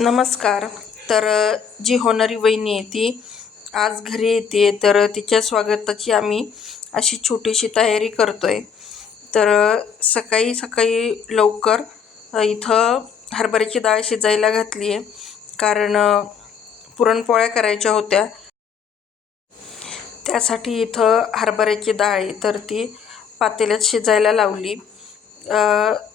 नमस्कार. तर जी होणारी वहिनी आहे ती आज घरी येते, तर तिच्या स्वागताची आम्ही अशी छोटीशी तयारी करतोय. तर सकाळी सकाळी लवकर इथं हरभऱ्याची डाळ शिजायला घातली आहे, कारण पुरणपोळ्या करायच्या होत्या. त्यासाठी इथं हरभऱ्याची डाळ आहे तर ती पातेल्यात शिजायला लावली.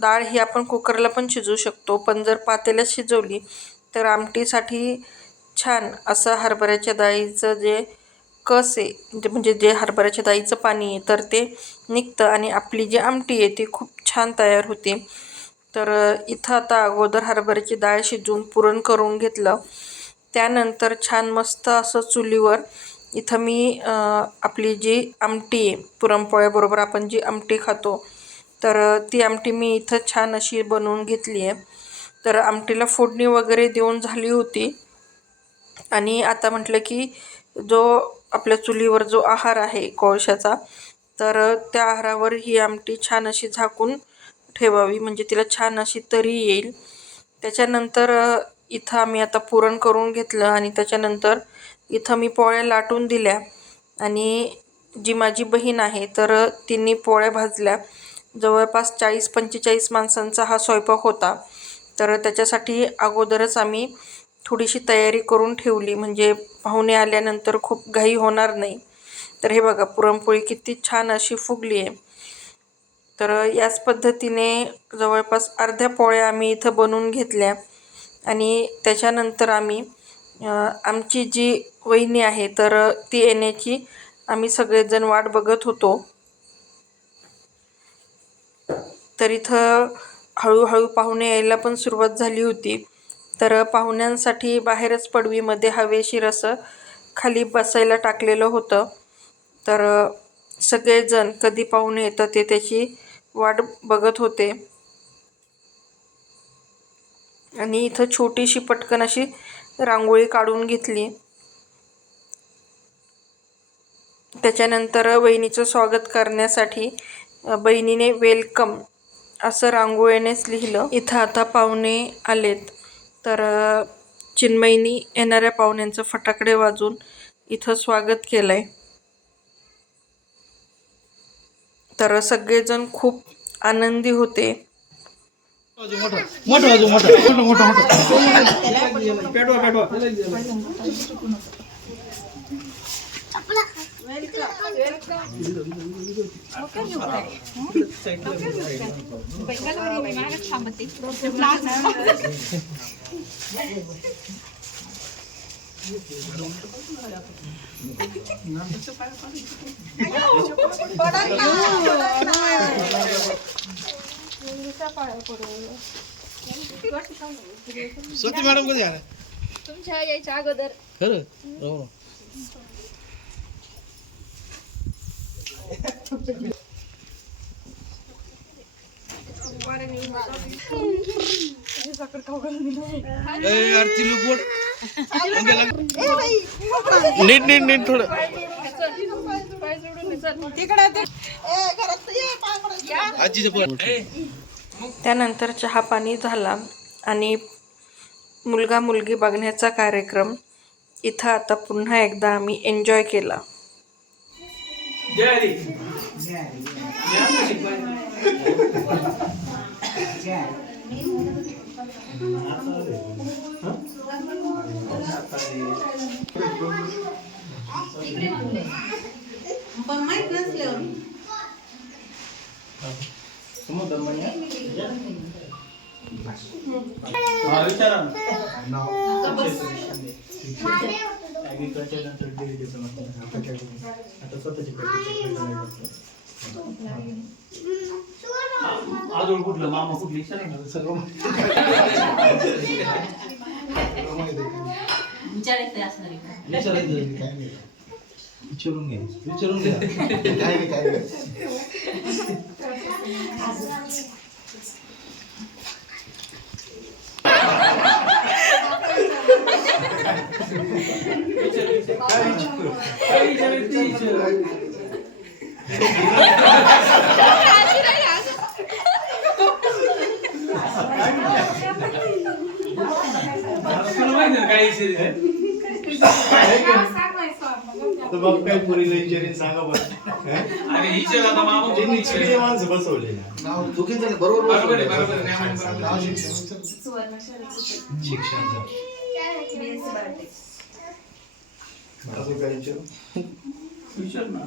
डाळ ही आपण कुकरला पण शिजवू शकतो, पण जर पातेल्यात शिजवली तर आमटीसाठी छान असं हरभऱ्याच्या डाळीचं जे कस आहे म्हणजे जे हरभऱ्याच्या डाळीचं पाणी आहे तर ते निघतं आणि आपली जी आमटी आहे ती खूप छान तयार होते. तर इथं आता अगोदर हरभऱ्याची डाळ शिजवून पुरण करून घेतलं. त्यानंतर छान मस्त असं चुलीवर इथं मी आपली जी आमटी आहे, पुरणपोळ्याबरोबर आपण जी आमटी खातो तर ती आमटी मी इथं छान अशी बनवून घेतली आहे. तर आमटीला फोडणी वगैरे देऊन झाली होती आणि आता म्हटलं की जो आपल्या चुलीवर जो आहार आहे कोळशाचा, तर त्या आहारावर ही आमटी छान अशी झाकून ठेवावी, म्हणजे तिला छान अशी तरी येईल. त्याच्यानंतर इथं आम्ही आता पुरण करून घेतलं आणि त्याच्यानंतर इथं मी पोळ्या लाटून दिल्या आणि जी माझी बहीण आहे तर तिने पोळ्या भाजल्या. जवळपास 40-45 माणसांचा हा स्वयंपाक होता. तर त्याच्यासाठी अगोदरच आम्ही थोडीशी तयारी करून ठेवली, म्हणजे पाहुणे आल्यानंतर खूप घाई होणार नाही. तर हे बघा पुरणपोळी किती छान अशी फुगली आहे. तर याच पद्धतीने जवळपास अर्ध्या पोळ्या आम्ही इथं बनवून घेतल्या आणि त्याच्यानंतर आम्ही आमची जी वहिनी आहे तर ती येण्याची आम्ही सगळेजण वाट बघत होतो. तर इथं हळूहळू पाहुणे यायला पण सुरुवात झाली होती. तर पाहुण्यांसाठी बाहेरच पडवीमध्ये हवेशीर असं खाली बसायला टाकलेलं होतं. तर सगळेजण कधी पाहुणे येतात ते त्याची वाट बघत होते आणि इथं छोटीशी पटकन अशी रांगोळी काढून घेतली. त्याच्यानंतर वहिनीचं स्वागत करण्यासाठी बहिणीने वेलकम असं रांगोळीनेच लिहिलं. इथं आता पाहुणे आलेत तर चिन्मयीनी येणाऱ्या पाहुण्यांचं फटाकडे वाजून इथं स्वागत केलंय. तर सगळेजण खूप आनंदी होते. स्वती मॅडम कधी आल्या? तुमच्या यायच्या अगोदर. खरं हो. आरती लुकवड नीट नीट नीट थोडं त्यानंतर चहा पाणी झाला आणि मुलगा मुलगी बघण्याचा कार्यक्रम इथं आता पुन्हा एकदा आम्ही एन्जॉय केला. अजून कुठलं मामा कुठली सगळं विचारून घे विचारून घे काय माहिती ना काय विषय आहे. तर मग काय पुरीला इंजिनिअरिंग सांगा बरं. अरे हिशोब आता मामा त्यांनी किती माणसं बसवली ना. चुकीचं नाही, बरोबर बरोबर आहे, बसवलंय. बरोबर आहे. नाव शिक्षण. शिक्षण अजून काय विचारू? विचार ना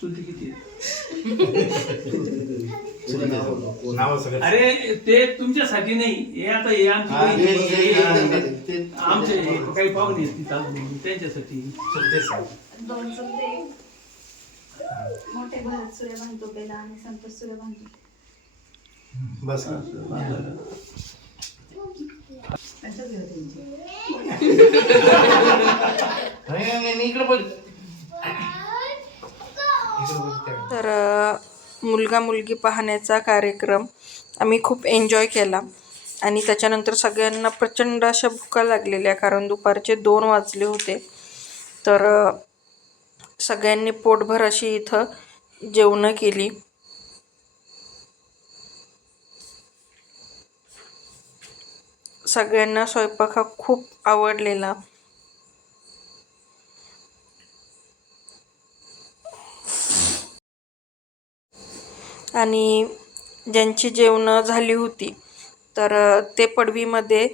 चुलती किती आहे? नाव सगळं अरे ते तुमच्यासाठी नाही, हे आता हे आमची हा, बहीण हे- आहे, हे- हे- ते- आमचे काही पाहुणे आहेत तिथं अजून, त्यांच्यासाठी ते सांग. दोन चुलते मोठे भरत सूर्य बांधतो बेला आणि संतोष सूर्य बांधतो. बस इकडे बोल. तर मुलगा मुलगी पाहण्याचा कार्यक्रम आम्ही खूप एन्जॉय केला आणि त्याच्यानंतर सगळ्यांना प्रचंड अशा भुका लागलेल्या, कारण दुपारचे 2 वाजले होते. तर सगळ्यांनी पोटभर अशी इथं जेवणं केली. सगळ्यांना स्वयंपाक हा खूप आवडलेला. आणि ज्यांची जेवणं झाली होती तर ते पडवीमध्ये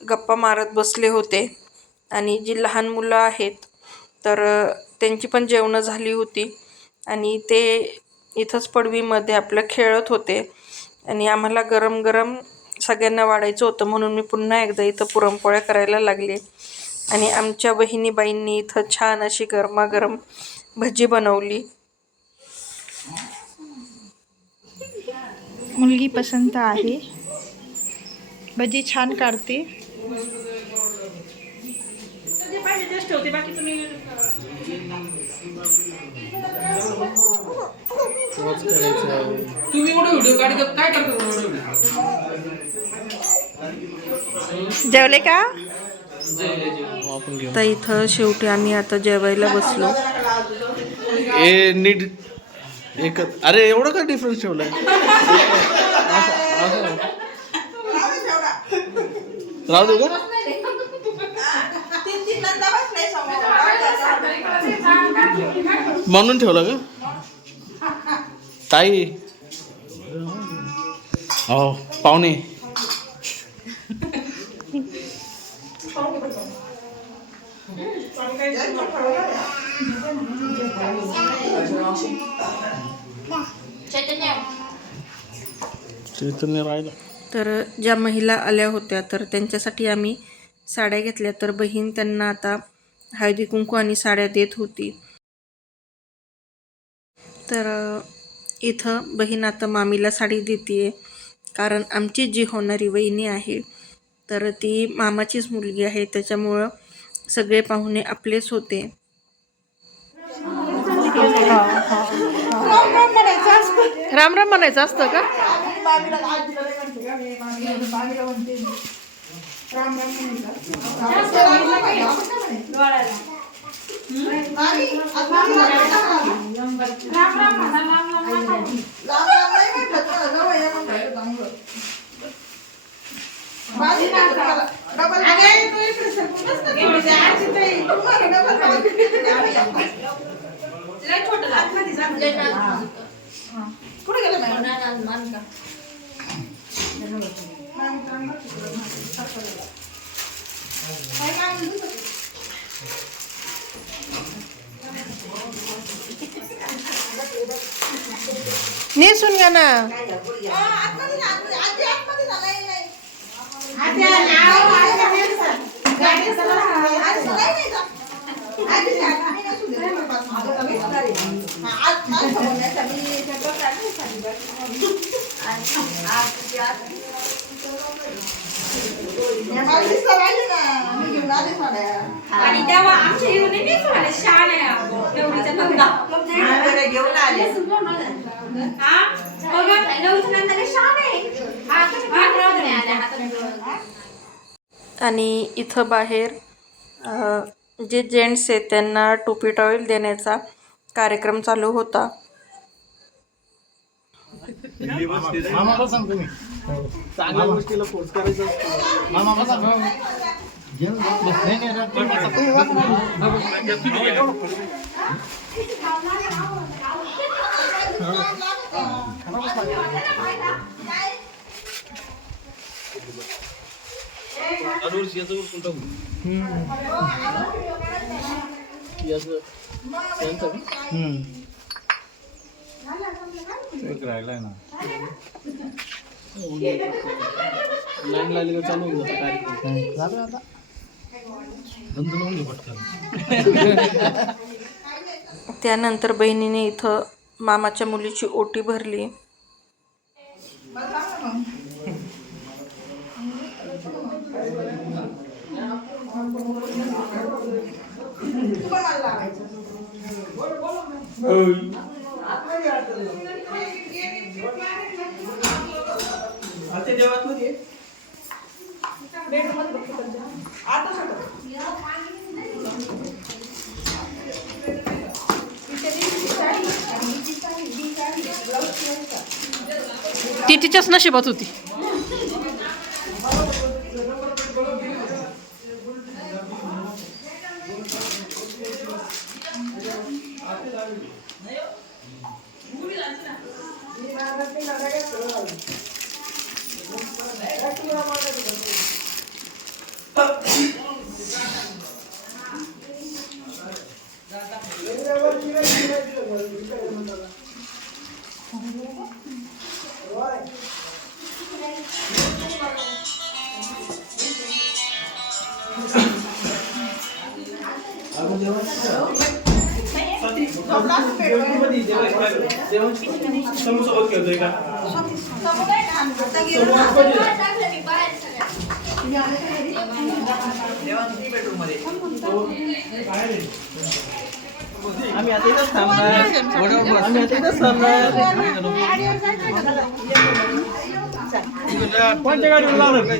गप्पा मारत बसले होते. आणि जी लहान मुलं आहेत तर त्यांची पण जेवणं झाली होती आणि ते इथंच पडवीमध्ये आपलं खेळत होते. आणि आम्हाला गरम गरम सगळ्यांना वाढायचं होतं म्हणून मी पुन्हा एकदा इथं पुरणपोळ्या करायला लागले. आणि आमच्या बहिणीबाईंनी इथं छान अशी गरमागरम भजी बनवली. मुलगी पसंत आहे, भजी छान काढते. तुम्ही एवढं व्हिडिओ काढतात काय करता? जेवले का? तर इथं शेवटी आम्ही आता जेवायला बसलो. ए नीट एकच. अरे एवढं का डिफरन्स ठेवलाय? राहू दे का? म्हणून ठेवलं का ताई? हो पाहुणे. चैतन्य राहिला. तर ज्या महिला आल्या होत्या तर त्यांच्यासाठी आम्ही साड्या घेतल्या. तर बहीण त्यांना आता हळदी कुंकू आणि साड्या देत होती. तर इथं बहीण आता मामीला साडी देते, कारण आमची जी होणारी वहिनी आहे तर ती मामाचीच मुलगी आहे, त्याच्यामुळं सगळे पाहुणे आपलेच होते. राम राम म्हणायचं असतं का? नेसून घ्या ना. आणि तेव्हा आमच्या येऊन शान आहे नवरीच्या नंदा घेऊन आले. आणि इथं बाहेर जे जेंट्स आहेत त्यांना टोपी टॉवेल देण्याचा कार्यक्रम चालू होता. मामाला सांग तुम्ही. चांगल्या गोष्टीला फोर्स करायचा असतो. मामा सांग. एक राहिलाय ना लाईन लागली का चालू होऊन जातं कार्यक्रम. त्यानंतर बहिणीने इथं मामाच्या मुलीची ओटी भरली. ती तिच्याच नशिबात होती. समोर खेळतोय का आम्ही आता इथंच थांबणार. आम्ही आता इथंच थांबणार. कोणत्या गाडीवर लावलं काय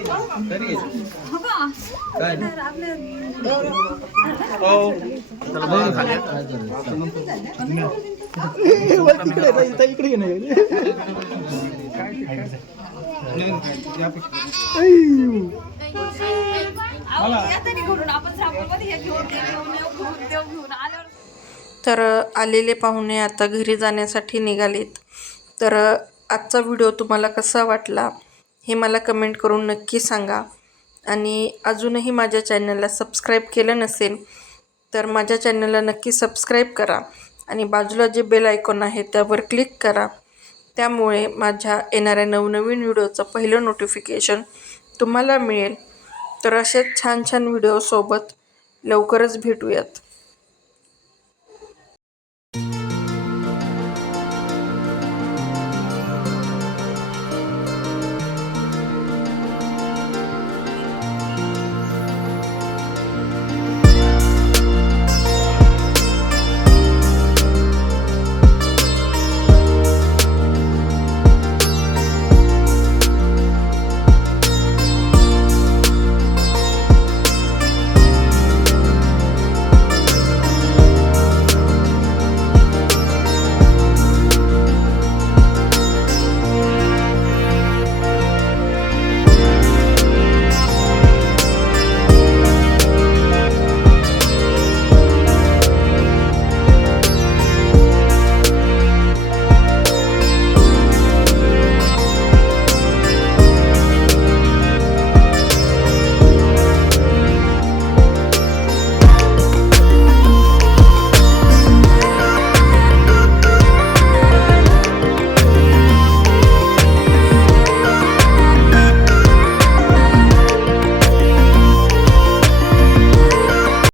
हो इकडे नाही तर आलेले पाहुणे आता घरी जाण्यासाठी निघालेत. तर आजचा व्हिडिओ तुम्हाला कसा वाटला हे मला कमेंट करून नक्की सांगा. आणि अजूनही माझ्या चॅनलला सबस्क्राईब केलं नसेल तर माझ्या चॅनलला नक्की सबस्क्राईब करा आणि बाजूला जे बेल आयकॉन आहे त्यावर क्लिक करा. त्यामुळे माझ्या येणाऱ्या नवनवीन व्हिडिओचं पहिलं नोटिफिकेशन तुम्हाला मिळेल. तर असेच छान छान व्हिडिओसोबत लवकरच भेटूयात.